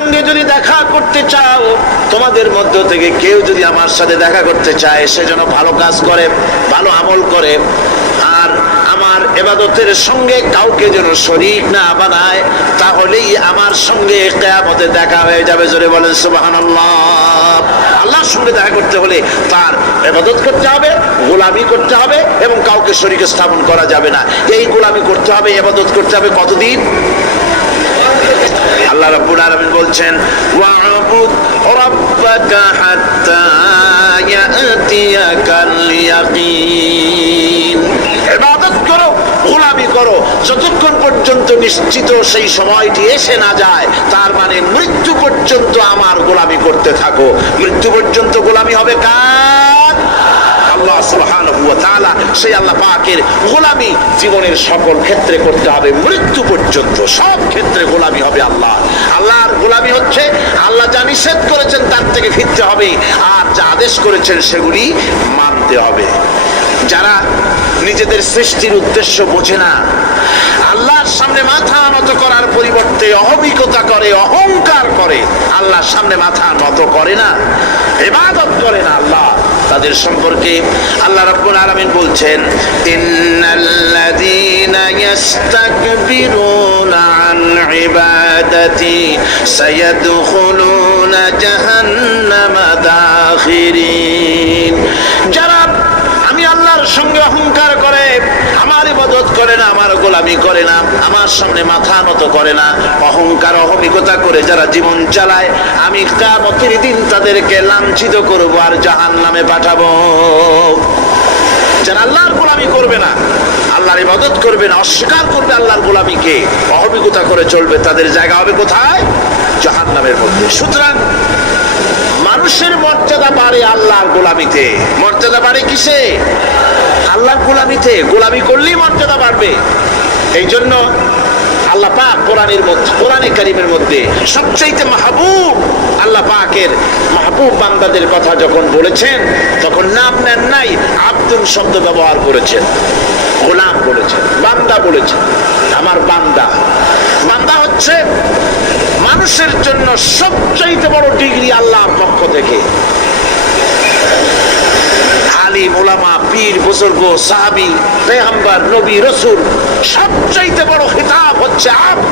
সঙ্গে যদি দেখা করতে চাও, তোমাদের মধ্য থেকে কেউ যদি আমার সাথে দেখা করতে চায়, সে যেন ভালো কাজ করে, ভালো আমল করে, আর আমার ইবাদতের সঙ্গে কাউকে যেন শরীক না বানায়, তাহলেই আমার সঙ্গে কিয়ামতে দেখা হয়ে যাবে। জোরে বলেন সুবহানাল্লাহ। আল্লাহর সঙ্গে দেখা করতে হলে তার ইবাদত করতে হবে, গোলামি করতে হবে, এবং কাউকে শরীক স্থাপন করা যাবে না। এই গোলামি করতে হবে, ইবাদত করতে হবে কতদিন? আল্লাহ রাব্বুল আলামিন বলছেন, ওয়া'বুদ রাব্বাকা হাত্তা ইয়াতিয়াকাল ইয়াকিন। ইবাদত করো, গোলামি করো, যতক্ষণ পর্যন্ত নিশ্চিত সেই সময়টি এসে না যায়, তার মানে মৃত্যু পর্যন্ত আমার গোলামি করতে থাকো। মৃত্যু পর্যন্ত গোলামি হবে কার? আল্লাহ সুবহানাহু ওয়া তাআলা। সেই আল্লাহ পাকের গোলামি জীবনের সকল ক্ষেত্রে করতে হবে, মৃত্যু পর্যন্ত সব ক্ষেত্রে গোলামি হবে আল্লাহ। আল্লাহর গোলামি হচ্ছে আল্লাহ যা নিষেধ করেছেন তার থেকে ফিরতে হবে, আর যা আদেশ করেছেন সেগুলি মানতে হবে। যারা নিজেদের সৃষ্টির উদ্দেশ্য বোঝে না, আল্লাহর সামনে মাথা নত করার পরিবর্তে অহমিকতা করে, অহংকার করে, আল্লাহর সামনে মাথা নত করে না, ইবাদত করে না আল্লাহ, তাদের সম্পর্কে আল্লাহ রাব্বুল আলামিন বলছেন, ইন্নাল্লাযীনা ইস্তাকবিরুনা আন ইবাদাতি সায়াদখুলুনা জাহান্নামা দাখিরিন। যারা আমি আল্লাহর সঙ্গে অহংকার করে, আমার ইবাদত করে না, আমার গোলামি করে না, আমার সামনে মাথা নত করে না, অহংকার অহমিকতা করে যারা জীবন চালায়, আমি কিয়ামতের দিন তাদেরকে লাঞ্ছিত করব আর জাহান্নামে পাঠাবো। যারা আল্লাহর গোলামি করবে না, আল্লাহর ইবাদত করবে না, অস্বীকার করবে আল্লাহর গোলামিকে, অহমিকতা করে চলবে, তাদের জায়গা হবে কোথায়? জাহান্নামের মধ্যে। সুতরাং মানুষের মর্যাদা বাড়ে আল্লাহর গোলামিতে। মর্যাদা বাড়ে কিসে? আল্লাহর গোলামিতে। গোলামি করলেই মর্যাদা বাড়বে। এই জন্য আল্লাহ পাক কোরআনে কারীমের মধ্যে সবচেয়ে মাহবুব, আল্লাহ পাকের মাহবুব বান্দাদের কথা যখন বলেছেন, তখন নাম নেন নাই, আব্দুল শব্দ ব্যবহার করেছেন, গোলাম বলেছেন, বান্দা বলেছেন। আমার বান্দা। বান্দা হচ্ছে মানুষের জন্য সবচাইতে বড় ডিগ্রি আল্লাহর পক্ষ থেকে। আলিম, ওলামা, পীর, বুজুর্গ, সাহাবী, পেগম্বর, নবী, রাসূল, সবচাইতে বড় খিতাব হচ্ছে আব্দ।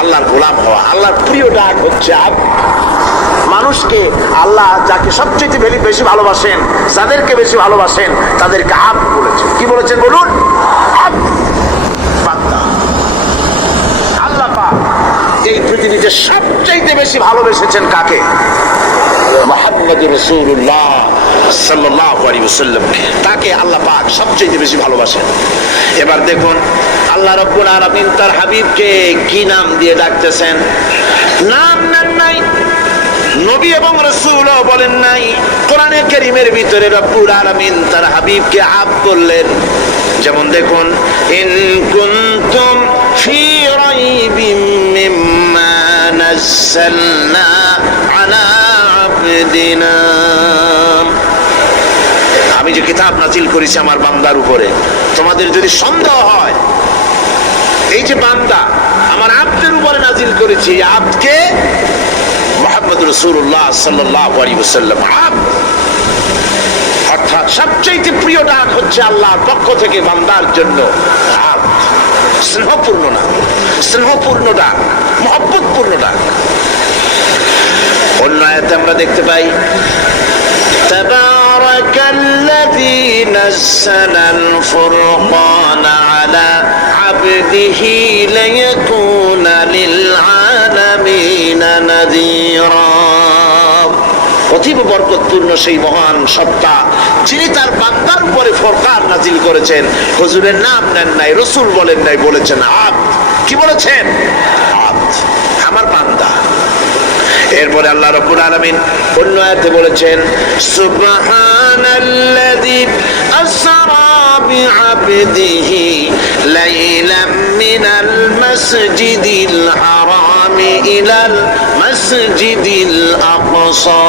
আল্লাহর গোলাম হওয়া, আল্লাহর প্রিয় ডাক হচ্ছে আব্দ। মানুষকে আল্লাহ যাকে সবচেয়ে বেশি ভালোবাসেন, যাদেরকে বেশি ভালোবাসেন, তাদেরকে আব্দ বলেছেন। কি বলেছেন বলুন? আব্দ, বান্দা। আল্লাহ পাক এই পৃথিবীতে সবচাইতে বেশি ভালোবেসেছেন কাকে? মুহাম্মদুর রাসূলুল্লাহ সাল্লাল্লাহু আলাইহি ওয়াসাল্লাম। তাকে আল্লাহ পাক সবচেয়ে বেশি ভালোবাসেন। এবার দেখুন আল্লাহ রাব্বুল আলামিন তার হাবিবকে কি নাম দিয়ে ডাকতেছেন? নাম নেন নাই, নবী এবং রাসূলও বলেন নাই। কোরআনে কারীমের ভিতরে রাব্বুল আলামিন তার হাবিবকে আব্দ বললেন। যেমন দেখুন, ইন কুনতুম ফি রাইবিম মিম্মা নাযালনা আলা আবদিনা। আমি যে কিতাব নাজিল করেছি আমার বান্দার উপরে, তোমাদের যদি সন্দেহ হয়, এই যে বান্দা আমার আব্দের উপরে নাজিল করেছি, এই আব্দকে মুহাম্মদ রাসূলুল্লাহ সাল্লাল্লাহু আলাইহি ওয়াসাল্লাম আব্দ, অর্থাৎ সবচেয়ে প্রিয় ডাক হচ্ছে আল্লাহর পক্ষ থেকে বান্দার জন্য আব্দ। স্নেহপূর্ণ না, স্নেহপূর্ণ ডাক, মহব্বতপূর্ণ ডাক। অন্য আয়াতে আমরা দেখতে পাই, তাবারাকাল্লাযী নাযালাল ফুরকানা আলা আবদিহি লিয়াকুনা লিল আলামিনা নাযীরা। অতীব বরকতপূর্ণ সেই মহান সত্তা যিনি তার বান্দার উপরে ফুরকান নাজিল করেছেন। হুজুরের নাম নেন নাই, রাসূল বলেন নাই, বলেছেন আব্দ। কি বলেছেন? আব্দ, আমার বান্দা। এরপরে আল্লাহ রাব্বুল আলামিন অন্য আয়াতে বলেছেন, সুবহানাল্লাযী আসরা বিআবদিহি লাইলাম মিনাল মাসজিদিল হারামি ইলাল মাসজিদিল আকসা।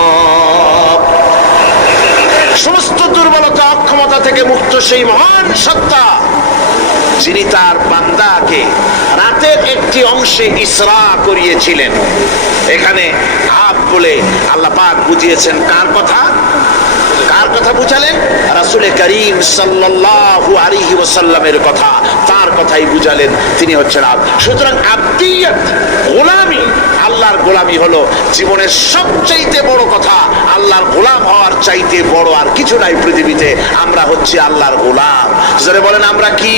সমস্ত দুর্বলতা, অক্ষমতা থেকে মুক্ত সেই মহান সত্তা যিনি তার বান্দাকে রাতের একটি অংশে ইসরা করিয়েছিলেন। এখানে আব বলে আল্লাহ পাক বুঝিয়েছেন কার কথা? কার কথা বুঝালেন? রাসূল করিম সাল্লাল্লাহু আলাইহি ওয়াসাল্লামের কথা, তার কথাই বুঝালেন, তিনি হচ্ছেন আব। সুতরাং আব্দিয়ত, গোলামি, আল্লাহর গোলামি হলো জীবনের সবচাইতে বড় কথা। আল্লাহর গোলাম হওয়ার চাইতে বড় আর কিছু নাই পৃথিবীতে। আমরা হচ্ছি আল্লাহর গোলাম। যারা বলেন আমরা কি?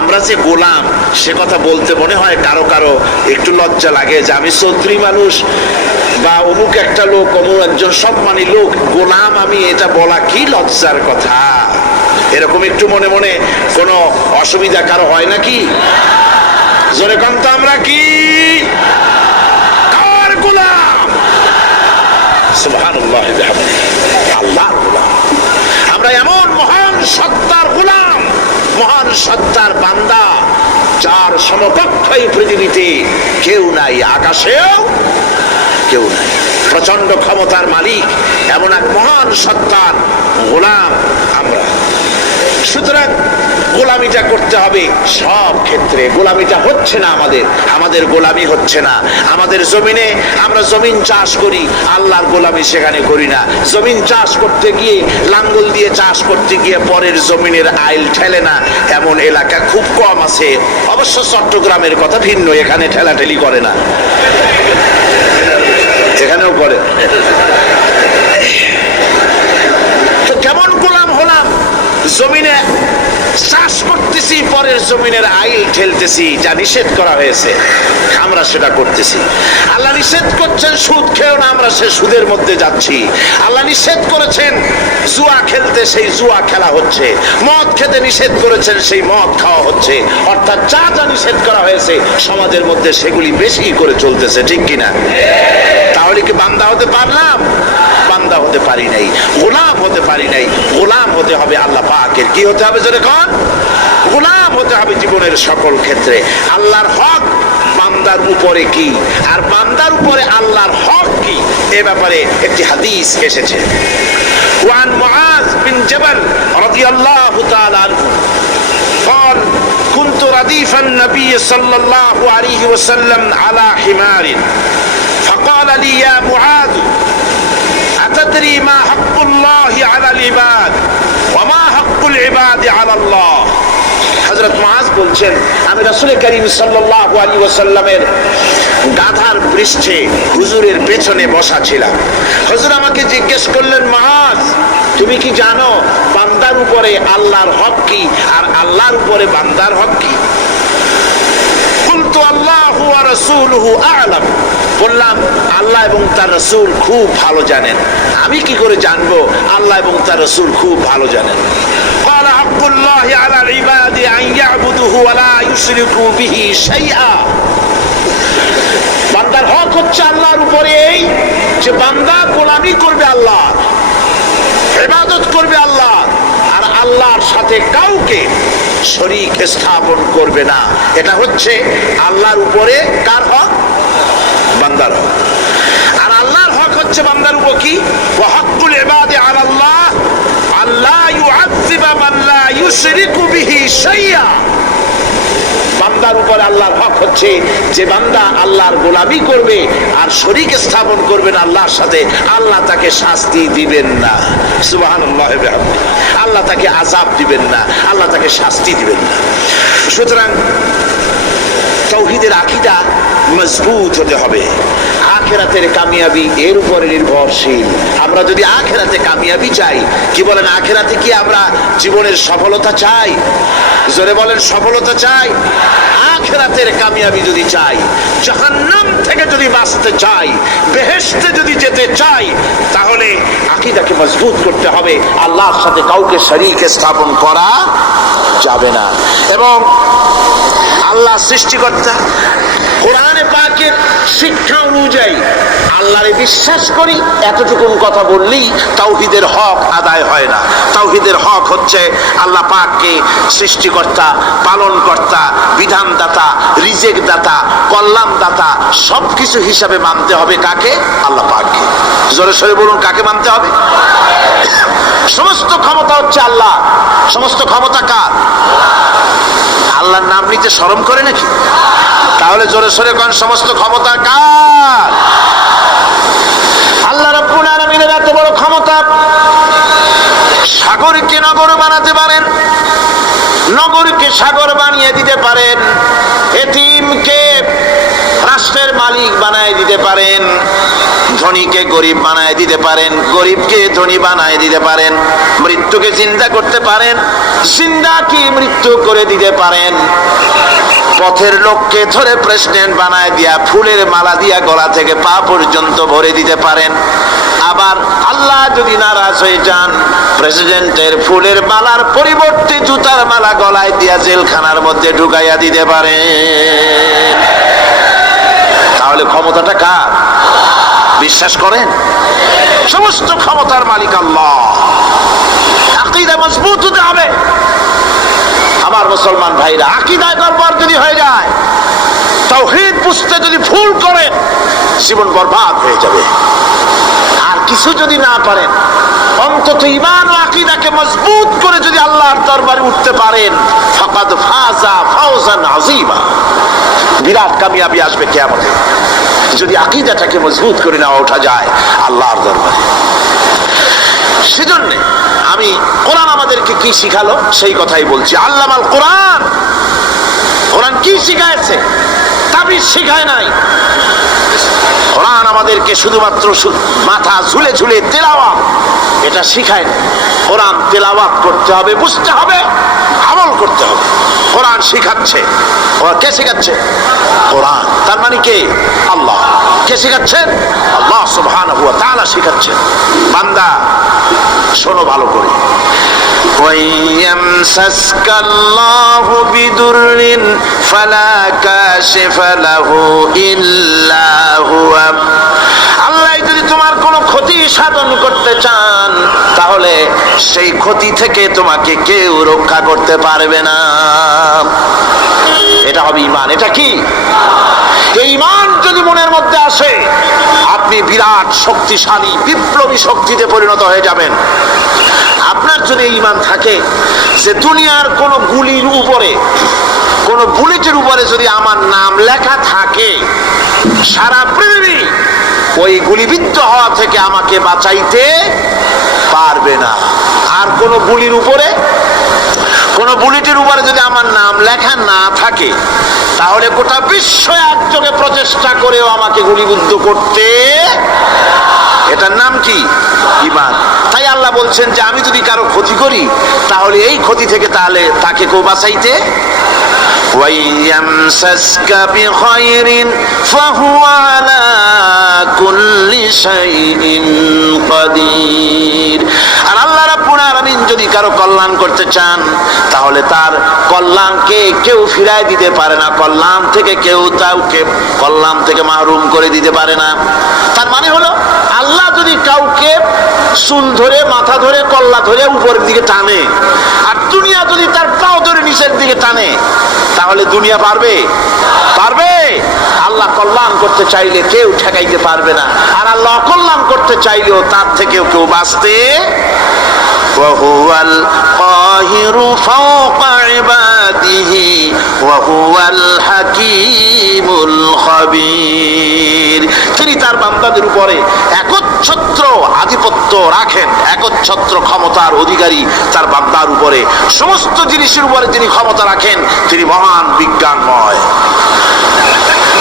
আমরা যে গোলাম, সে কথা বলতে মনে হয় কারো কারো একটু লজ্জা লাগে যে আমি চৌধুরী মানুষ বা অমুক একটা লোক, অমুক একজন সম্মানী লোক, গোলাম আমি, এটা বলা কি লজ্জার কথা। এরকম একটু মনে মনে কোনো অসুবিধা কারো হয় নাকি? জোরে কম তো আমরা কি? কার গোলাম? সুবহানাল্লাহ, আল্লাহর গোলাম। আমরা এমন মহান সত্তার গোলাম, মহান সত্তার বান্দা, যার সমকক্ষ এই পৃথিবীতে কেউ নাই, আকাশেও কেউ নাই। প্রচন্ড ক্ষমতার মালিক এমন এক মহান সত্তার গোলাম আমরা। সুতরাং গোলামিটা করতে হবে সব ক্ষেত্রে। গোলামিটা হচ্ছে না আমাদের গোলামি হচ্ছে না। আমাদের জমিনে আমরা জমিন চাষ করি, আল্লাহর গোলামি সেখানে করি না। জমিন চাষ করতে গিয়ে, লাঙ্গল দিয়ে চাষ করতে গিয়ে পরের জমিনের আইল ঠেলে না, এমন এলাকা খুব কম আছে। অবশ্য চট্টগ্রামের কথা ভিন্ন, এখানে ঠেলাঠেলি করে না, এখানেও করে। তো কেমন গোলাম হলাম? জমিনে চাষ করতেছি, পরের জমিনের আইল ঠেলতেছি, যা নিষেধ করা হয়েছে আমরা সেটা করতেছি। আল্লাহ নিষেধ করছেন সুদ খেও না, আমরা সে সুদের মধ্যে যাচ্ছি। আল্লাহ নিষেধ করেছেন জুয়া খেলতে, সেই জুয়া খেলা হচ্ছে। মদ খেতে নিষেধ করেছেন, সেই মদ খাওয়া হচ্ছে। অর্থাৎ যা যা নিষেধ করা হয়েছে সমাজের মধ্যে সেগুলি বেশি করে চলতেছে, ঠিক কিনা? তাহলে কি বান্দা হতে পারলাম? বান্দা হতে পারি নাই, গোলাম হতে পারি নাই। গোলাম হতে হবে আল্লাহ পাকের। কি হতে হবে জোরে কোন? গোলাম হতে হবে জীবনের সকল ক্ষেত্রে। আল্লাহর হক বান্দার উপরে কি, আর বান্দার উপরে আল্লাহর হক কি, এ ব্যাপারে একটি হাদিস এসেছে। ওয়ান মুআজ বিন জাবাল রাদিয়াল্লাহু তাআলা আনহু قال كنت رديف النبي صلى الله عليه وسلم على حمار فقال لي يا معاذ أتدري ما حق الله على العباد وما حق العباد على الله। হযরত মুআজ বলছেন, আমি রাসূল করিম সাল্লাল্লাহু আলাইহি ওয়াসাল্লামের গাধার পৃষ্ঠে হুজুরের পেছনে বসা ছিলাম। হুজুর আমাকে জিজ্ঞেস করলেন, মুআজ তুমি কি জানো বান্দার উপরে আল্লাহর হক কি আর আল্লাহর উপরে বান্দার হক কি? কুলতু আল্লাহু ওয়া রাসূলুহু আ'লাম। বললাম আল্লাহ এবং তার রাসূল খুব ভালো জানেন। আমি কি করে জানবো? আল্লাহ এবং তার রাসূল খুব ভালো জানেন। قال حق الله على العباد أن يعبدوه ولا يشركوا به شيئا। বান্দার হক হচ্ছে আল্লাহর উপরে এই যে বান্দা গোলামি করবে আল্লাহ, ইবাদত করবে আল্লাহ, আর আল্লাহর সাথে কাউকে শরীক স্থাপন করবে না। এটা হচ্ছে আল্লাহর উপরে কার হক? বান্দার হক। আর আল্লাহর হক হচ্ছে বান্দার উপর কি? ওয়া হাক্কুল ইবাদি আলাল্লাহ আল্লা ইউআযযিবা মান লা ইউশরিকু বিহি শাইআ। বান্দার উপর আল্লাহর হক হচ্ছে যে বান্দা আল্লাহর গোলামি করবে আর শরীক স্থাপন করবে না আল্লাহর সাথে, আল্লাহ তাকে শাস্তি দিবেন না। সুবহানাল্লাহ ওয়া বিহামদিহি। আল্লাহ তাকে আযাব দিবেন না, আল্লাহ তাকে শাস্তি দিবেন না। সুতরাং তাওহীদের আকীদা মজবুত হতে হবে। আখিরাতের কামিয়াবি এর উপরে নির্ভরশীল। আমরা যদি আখিরাতে কামিয়াবি চাই, কি বলেন, আখিরাতে কি আমরা জীবনের সফলতা চাই? জোরে বলেন, সফলতা চাই। আখিরাতের কামিয়াবি যদি চাই, জাহান্নাম থেকে যদি বাঁচতে চাই, বেহেশতে যদি যেতে চাই, তাহলে আকীদাকে মজবুত করতে হবে। আল্লাহর সাথে কাউকে শরীক স্থাপন করা যাবে না। এবং আল্লাহ সৃষ্টিকর্তা কোরআনে পাকের শিক্ষা অনুযায়ী আল্লাহরে বিশ্বাস করি, এতটুকুন কথা বললেই তাওহীদের হক আদায় হয় না। তাওহীদের হক হচ্ছে আল্লাহ পাককে সৃষ্টিকর্তা, পালনকর্তা, বিধানদাতা, রিজেক দাতা, কল্যাণ দাতা সবকিছু হিসাবে মানতে হবে কাকে? আল্লাহ পাককে। জোরে সরে বলুন, কাকে মানতে হবে? সমস্ত ক্ষমতা হচ্ছে আল্লাহ। সমস্ত ক্ষমতা কার? আল্লাহর নাম নিতে শরম করে নাকি? তাহলে জোরে সরে কোন সমস্ত ক্ষমতা কার? আল্লাহ রাব্বুল আলামিনের এত বড় ক্ষমতা, সাগরকে নগর বানাতে পারেন, নগরকে সাগর বানিয়ে দিতে পারেন, এতিমকে রাষ্ট্রের মালিক বানায় দিতে পারেন, ধনীকে গরিব বানায় দিতে পারেন, গরিবকে ধনী বানায় দিতে পারেন, মৃত্যুকে জিন্দা করতে পারেন, জিন্দাকে মৃত্যু করে দিতে পারেন, পথের লোককে ধরে প্রেসিডেন্ট বানায় দিয়া ফুলের মালা দিয়া গলা থেকে পা পর্যন্ত ভরে দিতে পারেন। আবার আল্লাহ যদি নারাজ হয়ে যান, প্রেসিডেন্টের ফুলের মালার পরিবর্তে জুতার মালা গলায় দিয়া জেলখানার মধ্যে ঢুকাইয়া দিতে পারেন। তাহলে ক্ষমতাটা কার? বিশ্বাস করেন? সমস্ত ক্ষমতার মালিক আল্লাহ। আকীদা মজবুত হতে হবে। আমার মুসলমান ভাইরা, আকীদায় গড়বড় যদি হয়ে যায়, তাওহীদ বুঝতে যদি ভুল করেন, জীবন বরবাদ হয়ে যাবে। আর কিছু যদি না পারেন, অন্তত ঈমান ও আকীদাকে মজবুত করে যদি আল্লাহর দরবারে উঠতে পারেন, ফাকাদ ফাজা ফাওজান আযীমা, বিরাট কামিয়াবি আসবে কিয়ামতে। যদি আকীদাটাকে মজবুত করে না ওঠা যায় আল্লাহর দরবারে। সেজন্য আমি কোরআন আমাদেরকে কি শিখালো সেই কথাই বলছি। আল্লামাল কোরআন, কোরআন কি শিখায়ছে? তাবিজ শিখায় নাই। কোরআন আমাদেরকে শুধুমাত্র মাথা ঝুলে ঝুলে তেলাওয়াত এটা শিখায় না। কোরআন তেলাওয়াত করতে হবে, বুঝতে হবে, আমল করতে হবে। কোরআন শিখাচ্ছে। কে শিখাচ্ছে? কোরআন। তার মানে কে? আল্লাহ। কে শিখাচ্ছেন? আল্লাহ সুবহানাহু ওয়া তাআলা শিখাচ্ছেন। বান্দা শোনো ভালো করে। وَيَمْسَسْكَ اللَّهُ بِضُرٍّ فَلَا كَاشِفَ لَهُ إِلَّا هُوَ। আল্লাহ যদি তোমার কোনো ক্ষতি সাধন করতে চান, তাহলে সেই ক্ষতি থেকে তোমাকে কেউ রক্ষা করতে পারবে না। এটা হবে ঈমান। এটা কি? এই ঈমান যদি মনের মধ্যে আসে, আপনি বিরাট শক্তিশালী বিপ্লবী শক্তিতে পরিণত হয়ে যাবেন। আপনার যদি ঈমান থাকে যে দুনিয়ার কোন গুলির উপরে, কোন বুলেটের উপরে যদি আমার নাম লেখা থাকে, সারা পৃথিবী ওই গুলিবিদ্ধ হওয়া থেকে আমাকে বাঁচাইতে পারবে না। আর কোন গুলির উপরে, কোন বুলেটের উপরে যদি আমার নাম লেখা না থাকে, তাহলে গোটা বিশ্ব একযোগে প্রচেষ্টা করেও আমাকে গুলিবিদ্ধ করতে, এটার নাম কি? ঈমান। তাই আল্লাহ বলছেন যে আমি যদি কারো ক্ষতি করি, তাহলে এই ক্ষতি থেকে তাহলে তাকে কেউ বাঁচাইতে। وَيَمْسَسْكَ بِخَيْرٍ فَهُوَ عَلَى كُلِّ شَيْءٍ قَدِيرٌ। আর আল্লাহ রাব্বুল আলামিন যদি কারো কল্যাণ করতে চান, তাহলে তার কল্যাণকে কেউ ফিরায় দিতে পারে না। কল্যাণ থেকে কেউ কাউকে কল্যাণ থেকে মাহরুম করে দিতে পারে না। তার মানে হলো, আল্লাহ যদি কাউকে চুল ধরে, মাথা ধরে, কল্লা ধরে উপরের দিকে টানে, আর দুনিয়া যদি তার পাও ধরে নিচের দিকে টানে, তাহলে দুনিয়া পারবে? পারবে? আল্লাহ কল্যাণ করতে চাইলে কেউ ঠেকাইতে পারবে না, আর আল্লাহ অকল্যাণ করতে চাইলেও তার থেকেও কেউ বাঁচতে। وهو القاهر فوق عباده وهو الحكيم الخبير। তিনি তার বান্দাদের উপরে একচ্ছত্র আধিপত্য রাখেন, একচ্ছত্র ক্ষমতার অধিকারী তার বান্দার উপরে। সমস্ত জিনিসের উপরে তিনি ক্ষমতা রাখেন। তিনি মহান বিজ্ঞানময়।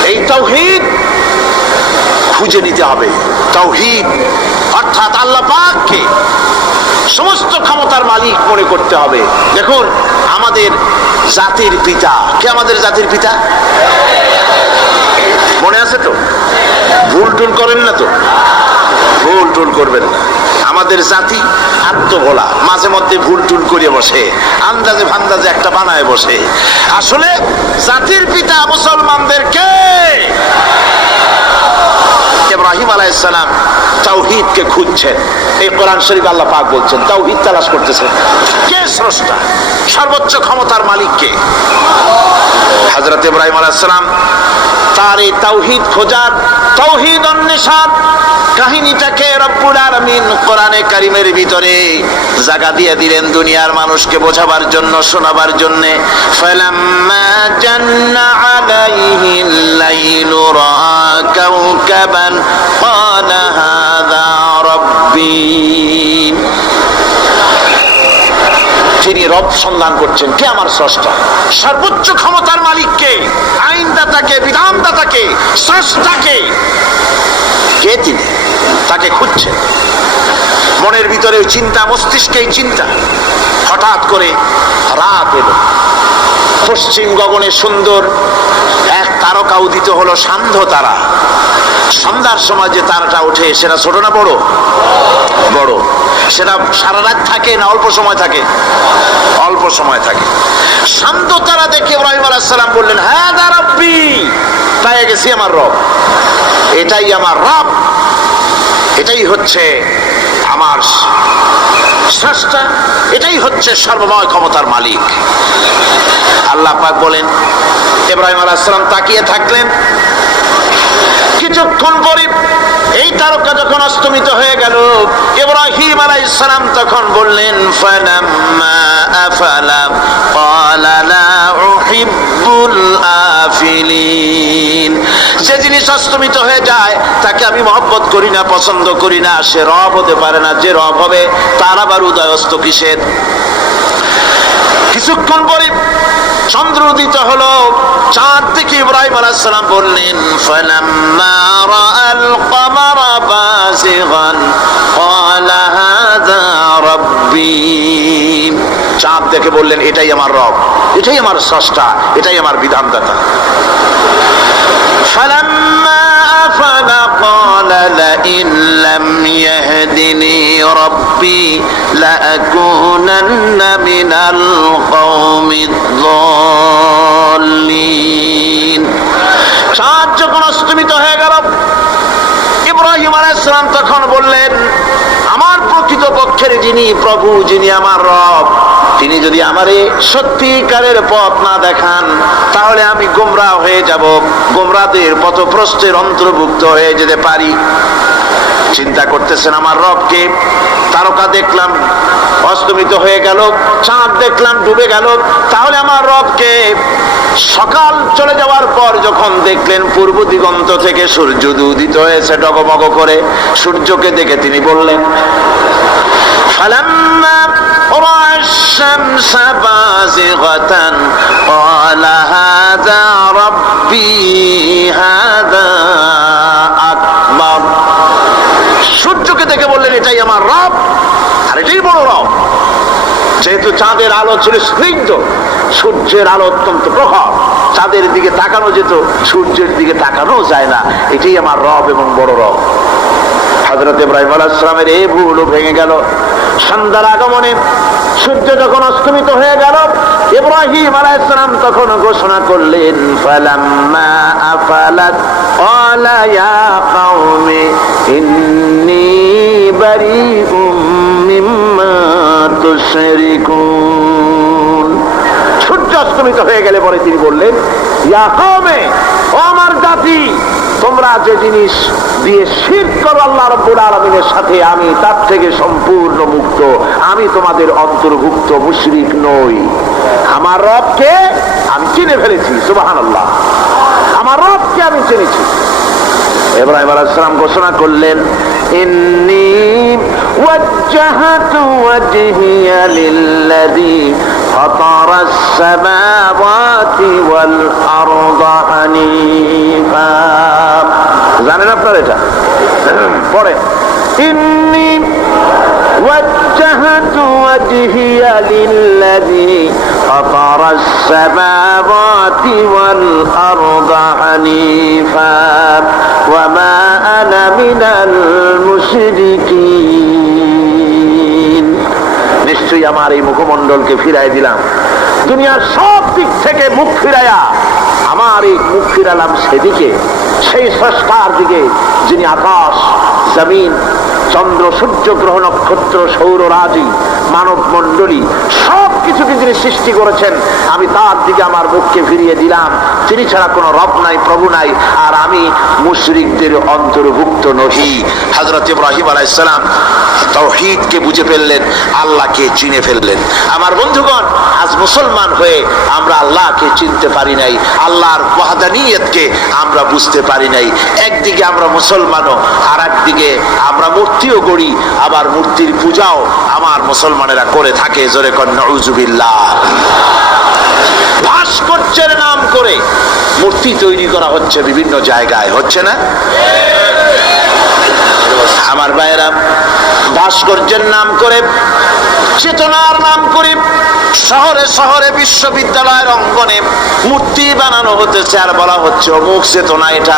এই তাওহীদ খুঁজে নিতে হবে। তাওহীদ অর্থাৎ আল্লাহ পাককে সমস্ত ক্ষমতার মালিক মনে করতে হবে। দেখুন, আমাদের জাতির পিতা কে? আমাদের জাতির পিতা মনে আছে তো? ভুল টুল করেন না তো? ভুল টুল করবেন না। আমাদের জাতি আত্মভোলা, মাঝে মধ্যে ভুল টুল করে বসে, আন্দাজে ফান্দাজে একটা বানায় বসে। আসলে জাতির পিতা মুসলমানদের কে? ইব্রাহিম আলাইহিস সালাম তাওহীদকে খুঁজছেন। এই কোরআন শরীফ আল্লাহ পাক বলছেন তাওহীদ তালাশ করতেছেন। কে স্রষ্টা? সর্বোচ্চ ক্ষমতার মালিক কে? হযরত ইব্রাহিম আলাইহিস সালাম তার এই তাওহীদ খোঁজার, তাওহীদ অন্বেষণ কাহিনীটাকে রব্বুল আলামিন কোরআনে কারীমের ভিতরে জায়গা দিয়ে দিলেন দুনিয়ার মানুষকে বোঝাবার জন্য, শোনাবার জন্য। ফালাম্মা জান্না আলাইহিল লাইলু রাআ কাওকাবান ক্বালা হাযা রাব্বী। তিনি রব সন্ধান করছেন, কে আমার স্রষ্টা? সর্বোচ্চ ক্ষমতার মালিক কে? আইনদাতাকে, বিধানদাতাকে, স্রষ্টাকে কে? তিনি তাকে খুঁজছেন। মনের ভিতরে চিন্তা, মস্তিষ্কেই চিন্তা। হঠাৎ করে রাত এলো, পশ্চিম গগনে সুন্দর এক তারকা উদিত হলো, সান্ধ্য তারা। সন্ধ্যার সময় যে তারাটা ওঠে সেটা ছোট না বড়? বড়। সেটা সারা রাত থাকে না অল্প সময় থাকে? অল্প সময় থাকে। শান্ত তারা দেখে ইব্রাহিম আলাইহিস সালাম বললেন, হ্যাঁ দা রব্বি, পেয়ে গেছি আমার রব, এটাই আমার রব, এটাই হচ্ছে আমার স্রষ্টা, এটাই হচ্ছে সর্বময় ক্ষমতার মালিক। আল্লাহ পাক বলেন, ইব্রাহিম আলাইহিস সালাম তাকিয়ে থাকলেন। কিছুক্ষণ পরে এই তারকা যখন অস্তমিত হয়ে গেল, ইব্রাহিম আলাইহিস সালাম তখন বললেন, ফালাম্মা আফালা ক্বালা লা উহিব্বুল আফিলিন। যে জিনিস অস্তমিত হয়ে যায় তাকে আমি মহব্বত করি না, পছন্দ করি না, সে রব হতে পারে না। যে রব হবে তার আবার উদয় অস্ত কিসের? কিছুক্ষণ পরে চন্দ্র উদিত হলো, চাঁদ থেকে ইব্রাহিম আলাইহিস সালাম বললেন, ফালাম্মা রাআল কমারা বাযিগান ক্বালা হাযা রাব্বি। চাঁদ দেখে বললেন, এটাই আমার রব, এটাই আমার স্রষ্টা, এটাই আমার বিধানদাতা। ফালাম্মা আফালা ক্বালা লাইন লাম ইয়াহদিনি রাব্বি লাআকুনান্না মিনাল কওমিদ যাল্লিন। চাঁদ যখন অস্তমিত হয়ে গেল, ইব্রাহিম আলাইহিস সালাম তখন বললেন, আমার প্রকৃত পক্ষের যিনি প্রভু, যিনি আমার রব, তিনি যদি আমারে সত্যিকারের পথ না দেখান তাহলে আমি গোমরাহ হয়ে যাব, গোমরাহদের পথভ্রষ্টের অন্তর্ভুক্ত হয়ে যেতে পারি। চিন্তা করতেছেন আমার রবকে। তারকা দেখলাম অস্তমিত হয়ে গেল, চাঁদ দেখলাম ডুবে গেল, তাহলে আমার রবকে? সকাল চলে যাওয়ার পর যখন দেখলেন পূর্ব দিগন্ত থেকে সূর্য উদিত হয়েছে ডগমগ করে, সূর্যকে দেখে তিনি বললেন, ফালাম্মা রা'a আশ-শামসা বাযিগাতান ক্বালা হাযা রাব্বি হাযা আকবার। সূর্যকে দেখে বললেন, এটাই আমার রব, আর এটাই বড় রব। যেহেতু চাঁদের আলো ছিল স্নিগ্ধ, সূর্যের আলো অত্যন্ত প্রখর, চাঁদের দিকে তাকানো যেত, সূর্যের দিকে তাকানো যায় না, এটাই আমার রব এবং বড় রব। হযরত ইব্রাহিম আলাইহিস সালামের এই ভুলও ভেঙে গেল। সন্ধ্যার আগমনে সূর্য যখন অস্তমিত হয়ে গেল, ইব্রাহিম আলাইহিস সালাম তখন ঘোষণা করলেন, ফালাম্মা আফালাত ক্বালা ইয়া কওমি ইন্নী বারীউম মিম্মা তুশরিকুন। সূর্য অস্তমিত হয়ে গেলে পরে তিনি বললেন, ইয়া কওমি, ও আমার জাতি, তোমরা যে জিনিস দিয়ে শিরক করো আল্লাহ রাব্বুল আলামিনের সাথে, আমি তার থেকে সম্পূর্ণ মুক্ত, আমি তোমাদের অন্তর্ভুক্ত, মুশরিক নই। আমার রবকে আমি চিনে ফেলেছি, সুবহানাল্লাহ, আমার রবকে আমি চিনেছি। ইব্রাহিম আলাইহিস সালাম ঘোষণা করলেন, ইন্নী ওয়াজ্জাহাতু ওয়াজহিয়া লিল্লাযী ফাতারাস সামাওয়াতি ওয়াল আরদা হানিফা। জানেন আপনারা এটা? পড়েন, ইন্নী ওয়াজ্জাহাতু ওয়াজহিয়া লিল্লাযী ফাতারাস সামাওয়াতি ওয়াল আরদা হানিফা ওয়া মা আনা মিনাল মুশরিকিন। নিশ্চয়ই আমার এই মুখমণ্ডলকে ফিরাই দিলাম, দুনিয়ার সব দিক থেকে মুখ ফিরাইয়া আমার এই মুখ ফিরালাম সেদিকে, সেই স্রষ্টার দিকে যিনি আকাশ জমিন চন্দ্র সূর্য গ্রহ নক্ষত্র সৌররাজি মানব মণ্ডলী সবকিছুকে যিনি সৃষ্টি করেছেন, আমি তার দিকে আমার মুখকে ফিরিয়ে দিলাম। তিনি ছাড়া কোনো রব নাই, প্রভু নাই, আর আমি মুশরিকদের অন্তর্ভুক্ত নহি। হযরত ইব্রাহিম আলাইহিস সালাম তাওহীদকে বুঝে ফেললেন, আল্লাহকে চিনে ফেললেন। আমার বন্ধুগণ, আজ মুসলমান হয়ে আমরা আল্লাহকে চিনতে পারি নাই, আল্লাহর ওয়াহদানিয়তকে আমরা বুঝতে পারি নাই। একদিকে আমরা মুসলমানও, আর একদিকে আমরা মূর্তিও গড়ি, আবার মূর্তির পূজাও আমার মুসলমানেরা করে থাকে। জোরে কোন নাউযুবিল্লাহ। ভাস্কর্যের নাম করে মূর্তি তৈরি করা হচ্ছে বিভিন্ন জায়গায়, হচ্ছে না? আমার ভাইয়েরা, ভাস্কর্যের নাম করে, চেতনার নাম করে শহরে শহরে বিশ্ববিদ্যালয়ের অঙ্গনে মূর্তি বানানো হতেছে, আর বলা হচ্ছে অমুক চেতনা, এটা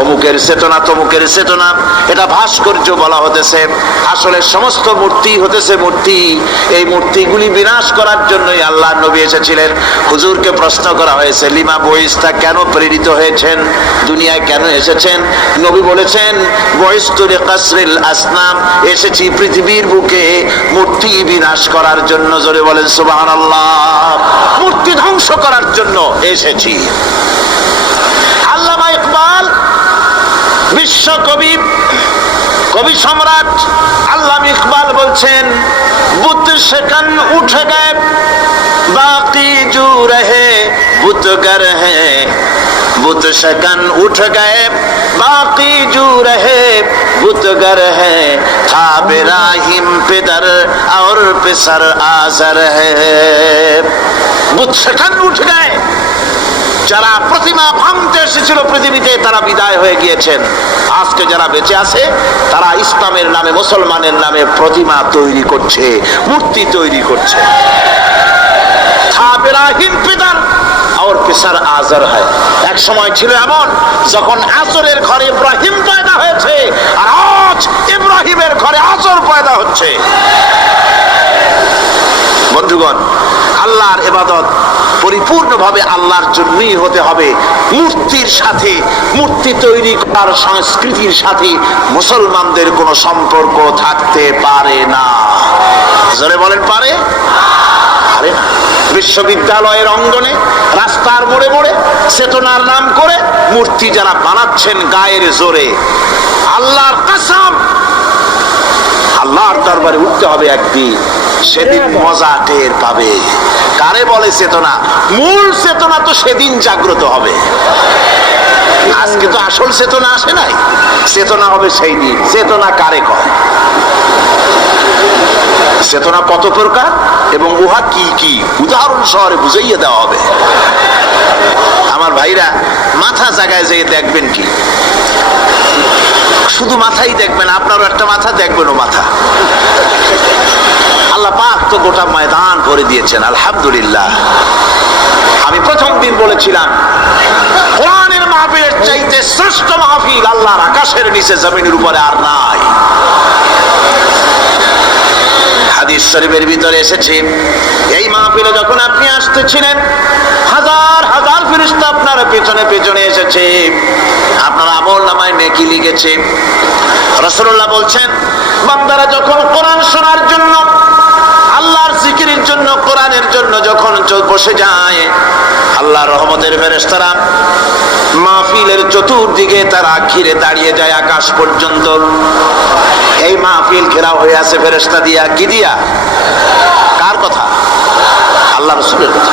অমুকের চেতনা, তমুকের চেতনা, এটা ভাস্কর্য বলা হতেছে। আসলে সমস্ত মূর্তি হতেছে মূর্তি। এই মূর্তিগুলি বিনাশ করার জন্যই আল্লাহ নবী এসেছিলেন। হুজুরকে প্রশ্ন করা হয়েছে, লিমা বইস্তা, কেন প্রেরিত হয়েছেন, দুনিয়ায় কেন এসেছেন? নবী বলেছেন, বইস্তু লিকাসরিল আসনাম, এসেছি পৃথিবীর বুকে মূর্তি বিনাশ করার জন্য। জোরে বলেন সুবহানাল্লাহ। মূর্তি ধ্বংস করার জন্য এসেছি। আল্লামা ইকবাল, বিশ্ব কবি, কবি সম্রাট আল্লামা ইকবাল বলছেন, বুত সেকান উঠে গয়ে বাকি জু রহে বুতগর হ্যাঁ, বুত সেকান উঠ গয়ে বাকি জু রহে বুতगर है, था बिराहिम पिदर और पिसर आजर है। বুত সেখান উঠ গয়ে, যারা প্রতিমা ভাঙতে এসেছিল পৃথিবীতে তারা বিদায় হয়ে গিয়েছেন। আজকে যারা বেঁচে আছে তারা ইসলামের নামে, মুসলমানের নামে প্রতিমা তৈরি করছে, মূর্তি তৈরি করছে। था बिराहिम पिदर और पिसर आजर है। এক সময় ছিল এমন যখন আজরের ঘরে ইব্রাহিম পয়দা হয়েছে, আর আজ ইব্রাহিমের ঘরে আজর পয়দা হচ্ছে। বন্ধুগণ, আল্লাহর ইবাদত পরিপূর্ণভাবে আল্লাহর জন্যই হতে হবে। মূর্তির সাথে, মূর্তি তৈরি করার সংস্কৃতির সাথে মুসলমানদের কোনো সম্পর্ক থাকতে পারে না। জোরে বলেন, পারে? পারে না। বিশ্ববিদ্যালয়ের অঙ্গনে, রাস্তার মোড়ে মোড়ে চেতনার নাম করে মূর্তি যারা বানাচ্ছেন গায়ের জোরে, আল্লাহর কসম, আল্লাহর দরবারে উঠতে হবে একদিন, সেদিন মজা টের পাবে। কারে বলে চেতনা? মূল চেতনা তো সেদিন জাগ্রত হবে। আজকে তো আসল চেতনা আসে নাই, চেতনা হবে সেই দিন। চেতনা কারে কয়? চেতনা কত প্রকার এবং উহা কি কি উদাহরণ শহরে বুঝাইয়ে দেওয়া হবে। আমার ভাইরা, মাথা জায়গায় যেয়ে দেখবেন কি, শুধু মাথাই দেখবেন, আপনারও একটা মাথা, দেখবেন ও মাথা। আল্লাহ পাক তো গোটা ময়দান করে দিয়েছেন, আলহামদুলিল্লাহ। আমি প্রথম দিন বলেছিলাম, কোরআনের মাহফিলের চাইতে শ্রেষ্ঠ মাহফিল আল্লাহর আকাশের নিচে জমিনের উপরে আর নাই। হাদিস শরীফের ভিতরে এসেছে, এই মাহফিলে যখন আপনি আসতেছিলেন হাজার হাজার ফেরেশতা আপনার পেছনে পেছনে এসেছে, আপনার আমলনামায় নেকি লিখেছে। রাসূলুল্লাহ বলছেন, বান্দারা যখন কোরআন শোনার জন্য, আল্লাহর জিকিরের জন্য, কোরআনের জন্য যখন বসে যায়, আল্লাহর রহমতের ফেরেশতারা মাহফিলের চতুর্দিকে তারা ঘিরে দাঁড়িয়ে যায় আকাশ পর্যন্ত। এই মাহফিল ঘেরাও হয়ে আছে ফেরেশতা দিয়া। কি দিয়া? কার কথা? আল্লাহ রাসূলের কথা।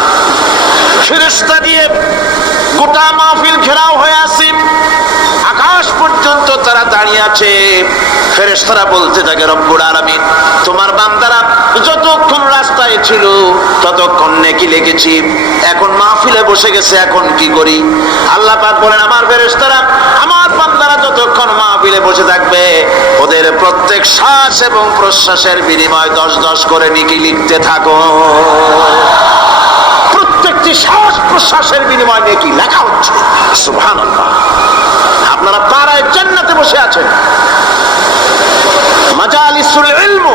ফেরেশতা দিয়ে গোটা মাহফিল ঘেরাও হয়ে আছে, আকাশ পর্যন্ত তারা দাঁড়িয়ে আছে। ফেরেশতারা বলতে থাকে, রব্বুল আলামিন, তোমার বান্দারা যতক্ষণ রাস্তায় ছিল ততক্ষণ নেকি লিখেছি, এখন মাহফিলে বসে গেছে, এখন কি করি? আল্লাহ পাক বলেন, আমার ফেরেশতারা, আমার বান্দারা যতক্ষণ মাহফিলে বসে থাকবে ওদের প্রত্যেক শ্বাস এবং প্রশ্বাসের বিনিময়ে 10-10 করে নেকি লিখতে থাকো। প্রত্যেকটি শ্বাস প্রশ্বাসের বিনিময়ে নেকি লেখা হচ্ছে। সুবহানাল্লাহ। আপনারা পাড়ায় জান্নাতে বসে আছেন। মাজালিসুল ইলম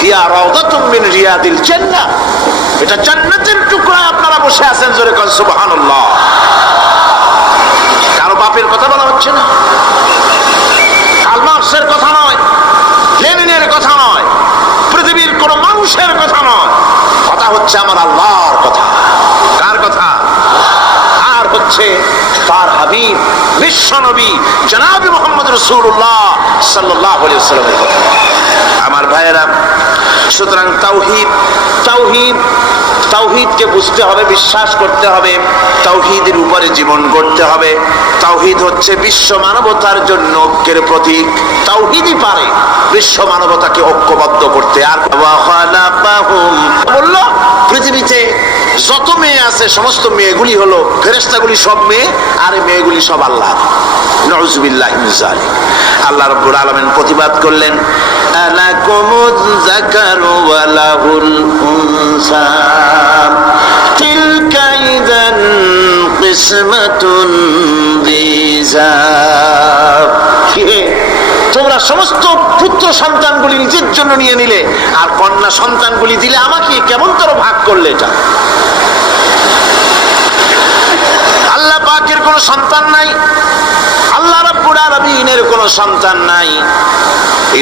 হিয়া রাউদাতুম মিন রিয়াদিল জান্নাহ, এটা জান্নাতের টুকরা। আপনারা বসে আছেন, জোরে কোন সুবহানাল্লাহ। কারো বাপের কথা বলা হচ্ছে না, কার্ল মার্কসের কথা নয়, লেনিনের কথা নয়, পৃথিবীর কোন মানুষের কথা নয়, কথা হচ্ছে আমার আল্লাহর কথা। কার কথা? আর হচ্ছে তার হাবিব বিশ্বনবী জনাবে মুহাম্মদ রাসূলুল্লাহ সাল্লাল্লাহু আলাইহি ওয়াসাল্লামের কথা। আমার ভাইয়েরা, সুতরাং তাওহীদকে বুঝতে হবে, বিশ্বাস করতে হবে, তাওহীদের উপরে জীবন গড়তে হবে। তাওহীদ হচ্ছে বিশ্ব মানবতার জন্য ঐক্যের প্রতীক। তাওহীদই পারে বিশ্ব মানবতাকে ঐক্যবদ্ধ করতে। আর বলল পৃথিবীতে যত মেয়ে আছে সমস্ত মেয়েগুলি হলো ফেরেশতাগুলি, সব মেয়ে, আর এই মেয়েগুলি সব আল্লাহ। নাউযুবিল্লাহি মিন যালিক। আল্লাহ রাব্বুল আলামিন প্রতিবাদ করলেন, আলাকুমুয যাকারু ওয়া লাহুল উনসা তিলকা ইযান কিসমাতুন দিযা। তোমরা সমস্ত পুত্র সন্তানগুলি নিজের জন্য নিয়ে নিলে, আর কন্যা সন্তানগুলি দিলে আমাকে, কেমন তোর ভাগ করলে? এটা আল্লাহ পাকের কোনো সন্তান নাই, আল্লাহ রাব্বুল আলামিনের কোনো সন্তান নাই,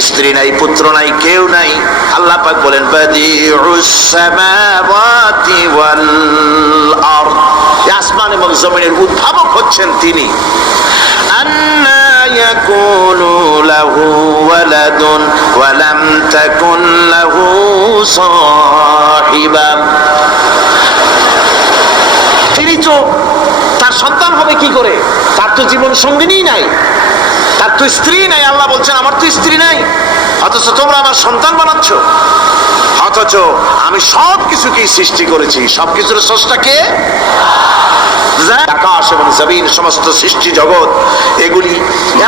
স্ত্রী নাই, পুত্র নাই, কেউ নাই। আল্লাহ পাক বলেন, বাদিউস সামাওয়াতি ওয়াল আরদ, আসমান এবং জমিনের উদ্ভাবক হচ্ছেন তিনি। আন্না ইয়াকুনু লাহু ওয়ালাদুন ওয়া লাম তাকুন লাহু সাহিবা। তিনি তো, তার সন্তান হবে কি করে? তার তো জীবন সঙ্গিনী নাই, তার তো স্ত্রী নাই। আল্লাহ বলছেন, আমার তো স্ত্রী নাই, অথচ তোমরা আমার সন্তান বানাচ্ছ। অথচ আমি সব কিছুকেই সৃষ্টি করেছি। সবকিছুর স্রষ্টা কে? আকাশ এবং জমিন, সমস্ত সৃষ্টি জগৎ, এগুলি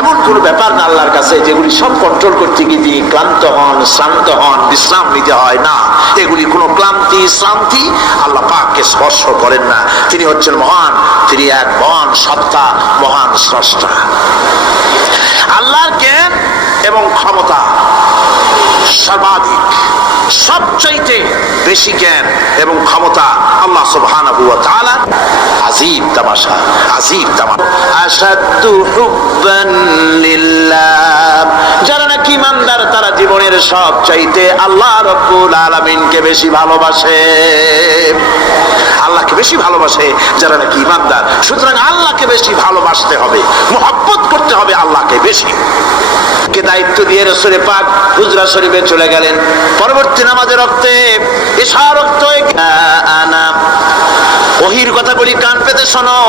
এমন কোন ব্যাপার না আল্লাহর কাছে যেগুলি সব কন্ট্রোল করতে গিয়ে তিনি ক্লান্ত হন, শ্রান্ত হন, বিশ্রাম নিতে হয় না। এগুলি কোনো ক্লান্তি, শ্রান্তি আল্লাহ পাককে স্পর্শ করেন না। তিনি হচ্ছেন মহান, তিনি এক মহান সত্তা, মহান স্রষ্টা। আল্লাহর জ্ঞান এবং ক্ষমতা সর্বাধিক, সবচাইতে বেশি জ্ঞান এবং ক্ষমতা আল্লাহ সুবহানাহু ওয়া তাআলা। আযীব তামাশা, আযীব তামাশা। আশাদ্দু হুব্বান লিল্লাহ, যারা নাকি ইমানদার তারা জীবনের সবচাইতে আল্লাহ রাব্বুল আলামিনকে বেশি ভালোবাসে। আল্লাহকে বেশি ভালোবাসে যারা নাকি ইমানদার। সুতরাং আল্লাহকে বেশি ভালোবাসতে হবে, মুহাব্বত করতে হবে আল্লাহকে বেশি। কে দায়িত্ব দিয়ে রাসূল পাক হুজরা শরীফে চলে গেলেন। পরবর্তী নামাজের রক্তে ইশা রক্ত আনা, ওহির কথাগুলি কান পেতে শোনো,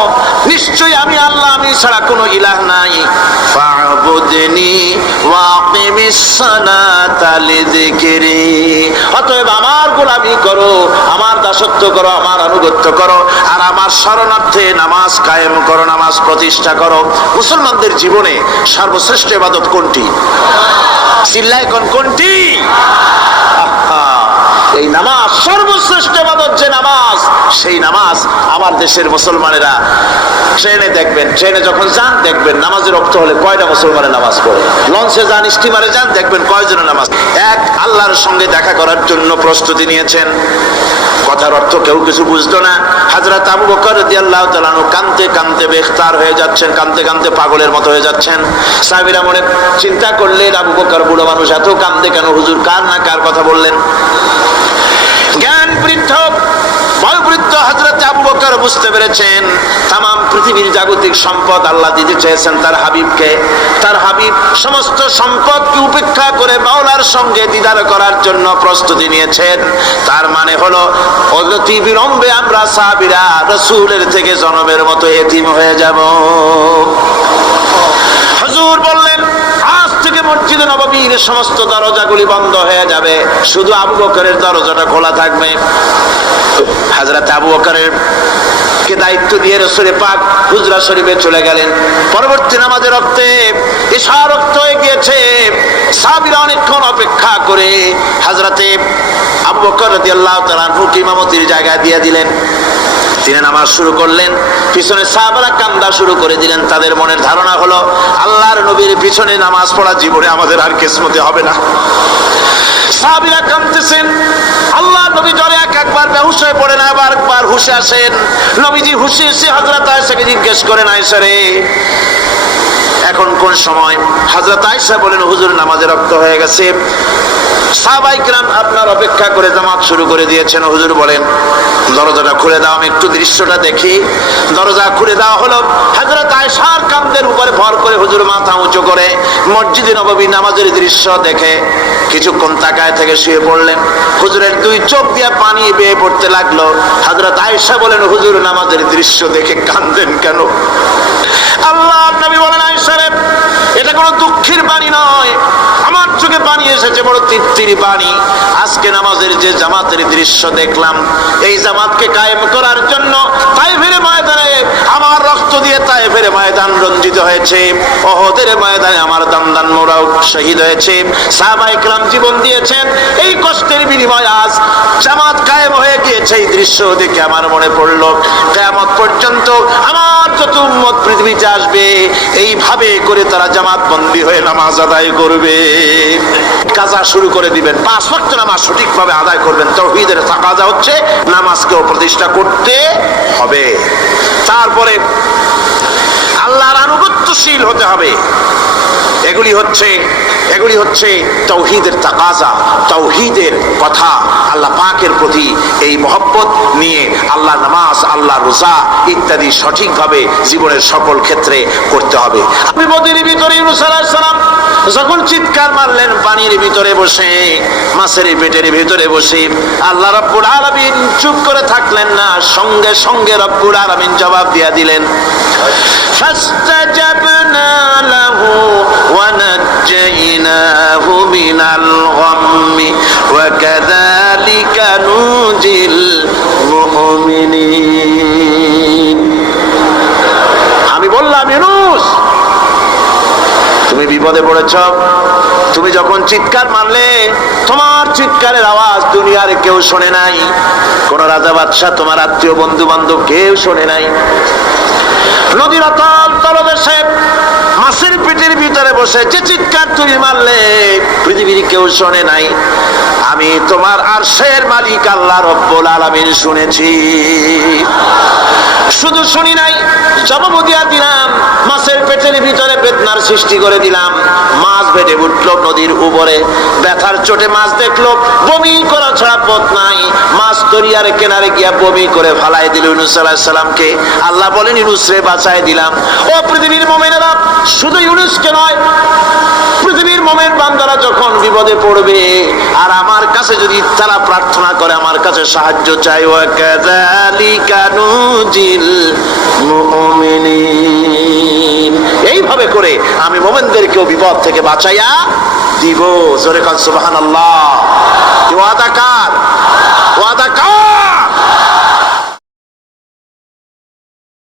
নিশ্চয়ই আমি আল্লাহ, আমি ছাড়া কোনো ইলাহ নাই। ফা'বুদনি ওয়াকিমিস সালাতা লিযিকরি, অতএব আমার গোলামি করো, আমার দাসত্ব করো, আমার আনুগত্য করো, আর আমার শরণার্থে নামাজ কায়েম করো, নামাজ প্রতিষ্ঠা করো। মুসলমানদের জীবনে সর্বশ্রেষ্ঠ ইবাদত কোনটি? চিল্লায় কোনটি? এই নামাজ সর্বশ্রেষ্ঠ ইবাদত। যে নামাজ, সেই নামাজ আমার দেশের মুসলমানেরা ট্রেনে দেখবেন, ট্রেনে যখন যান দেখবেন নামাজের রক্ত হলে কয়টা মুসলমানের নামাজ পড়ে। লঞ্চে যান, স্টিমারে যান, দেখবেন কয়জনের নামাজ। এক আল্লাহর সঙ্গে দেখা করার জন্য প্রস্তুতি নিয়েছেন। কথার অর্থ কেউ কিছু বুঝতো না। হযরত আবু বকর রাদিয়াল্লাহু তাআলা আনহু কাঁদতে কাঁদতে বেখতার হয়ে যাচ্ছেন, কাঁদতে কাঁদতে পাগলের মতো হয়ে যাচ্ছেন। সাহাবীরা মনে চিন্তা করলেন, আবু বকর বুড়ো মানুষ, এত কাঁদতে কেন? হুজুর কার না কার কথা বললেন? জ্ঞান বৃদ্ধ, বয়োবৃদ্ধ হযরত আবু বকর বুঝতে পেরেছেন তামাম পৃথিবীর জাগতিক সম্পদ আল্লাহ দিতে চেয়েছেন তার হাবিবকে। তার হাবিব সমস্ত সম্পদকে উপেক্ষা করে মাওলার সঙ্গে দিদার করার জন্য প্রস্তুতি নিয়েছেন। তার মানে হলো অতি বিলম্বে আমরা সাহাবীরা রাসূলের থেকে জনমের মতো এতিম হয়ে যাব। হুজুর বললেন, আজ থেকে মসজিদে নববীর সমস্ত দরজাগুলি বন্ধ হয়ে যাবে, শুধু আবু বকরের দরজাটা খোলা থাকবে। হযরত আবু বকরের কে দায়িত্ব দিয়ে রাসূল পাক হুজরা শরীফে চলে গেলেন। পরবর্তী নামাজের রক্তে ইশা রক্ত হয়ে গিয়েছে। সাহাবীরা অনেকক্ষণ অপেক্ষা করে হযরতে আবু বকর রাদিয়াল্লাহু তাআলা আনহুকে ইমামতির জায়গা দিয়ে দিলেন। তিনি নামাজ শুরু করলেন, পিছনে সাহাবারা কান্দা শুরু করে দিলেন। তাদের মনের ধারণা হলো আল্লাহ আল্লাহর নবীর পিছনে নামাজ পড়া জীবনে আমাদের আর কিসমতে হবে না। সাহাবীরা কাঁদতেছেন, আল্লাহর নবী জ্বরে একবার বেহুশ হয়ে পড়েন, আবার একবার হুশে আসেন। নবীজি হুশে এসে হযরত আয়েশাকে জিজ্ঞেস করেন, আয়েশা রে এখন কোন সময়? হযরত আয়েশা বলেন, হুজুর নামাজে রক্ত হয়ে গেছে। সাহাবায়ে কেরাম আপনার অপেক্ষা করে জামাত শুরু করে দিয়েছেন। হুজুর বলেন দরজাটা খুলে দাও, আমি একটু দৃশ্যটা দেখি। দরজা খুলে দেওয়া হলো। হযরত আয়েশার কাঁধের উপরে ভর করে হুজুর মাথা উঁচু করে মসজিদে নববী নামাজের দৃশ্য দেখে কিছুক্ষণ তাকায় থেকে শুয়ে পড়লেন। হুজুরের দুই চোখ দিয়ে পানি বেয়ে পড়তে লাগলো। হযরত আয়েশা বলেন, হুজুর নামাজের দৃশ্য দেখে কাঁদেন কেন? আল্লাহর নবী বলেন, আয়েশা রে এটা কোনো দুঃখের বাণী নয়, আমার চোখে পানি এসেছে বড় তৃপ্তির বাণী। আজকে নামাজের যে জামাতের দৃশ্য দেখলাম, এই জামাতকে কায়েম করার জন্য তায়েফের ময়দানে আমার রক্ত দিয়ে তায়েফের ময়দান রঞ্জিত হয়েছে, উহুদের ময়দানে আমার দান্দান মোরাও শহীদ হয়েছে, সাহাবায়ে কেরাম জীবন দিয়েছেন। এই কষ্টের বিনিময়ে আজ জামাত কায়েম হয়ে গিয়েছে। এই দৃশ্য দেখে আমার মনে পড়লো কিয়ামত পর্যন্ত আমার যত উম্মত পৃথিবীতে আসবে এইভাবে করে তারা জামাত বন্দী হয়ে নামাজ আদায় করবে। কাজা শুরু করে দিবেন, 5 ওয়াক্ত নামাজ সঠিকভাবে আদায় করবেন। তাওহীদের তাকাজা হচ্ছে নামাজকেও প্রতিষ্ঠা করতে হবে। তারপরে আল্লাহর আনুগত্যশীল হতে হবে। এগুলি হচ্ছে তাওহীদের তাকাজা, তাওহীদের কথা। আল্লাহ পাকের প্রতি এই মহব্বত নিয়ে আল্লাহ নামাজ, আল্লাহ রোজা ইত্যাদি সঠিকভাবে জীবনের সকল ক্ষেত্রে করতে হবে। আপনি নদীর ভিতরে ইউনূস আলাইহিস সালাম যখন চিৎকার মারলেন পানির ভিতরে বসে, মাছের পেটের ভিতরে বসে, আল্লাহ রাব্বুল আলামিন চুপ করে থাকলেন না, সঙ্গে সঙ্গে রাব্বুল আলামিন জবাব দিয়ে দিলেন, ফাস্তাজাবনা লাহু ওয়া নাজ্জাইনাহু মিনাল গাম্মি ওয়া কাযালিকা নুজিল মুমিনিন। আমি বললাম, ইউনূস তুমি বিপদে পড়েছ। তুমি যখন চিৎকার মারলে তোমার চিৎকারের আওয়াজ দুনিয়ার কেউ শোনে নাই, কোন রাজা বাদশাহ, তোমার আত্মীয় বন্ধু বান্ধব কেউ শোনে নাই। নদীর অতল তলদেশে মাছের পেটের ভিতরে বসে যে চিৎকার তুমি মারলে পৃথিবীর কেউ শোনে নাই। আমি তোমার আরশের মালিক আল্লাহ রব্বুল আলামিন শুনেছি। শুধু শুনি নাই, জবাব দিয়া দিলাম। মাছের পেটের ভিতরে বেদনার সৃষ্টি করে দিলাম। মাছ বেড়ে উঠলো নদীর উপরে, ব্যথার চোটে মাছ দেখলো, বমি করা ছাড়া পথ নাই। মাছ দরিয়ার কিনারে গিয়া বমি করে ফালাই দিল ইউনূস আলাইহিস সালামকে। আল্লাহ বলেন, ইউনূস রে বাঁচায় দিলাম। ও পৃথিবীর মুমিনেরা, শুধু ইউনূসকে নয়, পৃথিবীর মুমিন বান্দারা যখন বিপদে পড়বে আর আমার কাছে যদি তারা প্রার্থনা করে, আমার কাছে সাহায্য চাই, ওয়া কাযালিকা নুজিল মুমিনিন, এইভাবে করে আমি মুমিনদেরকেও বিপদ থেকে বাঁচাইয়া দিব। জোরে কান সুবহানাল্লাহ। ওয়াদা কার? ওয়াদা কার?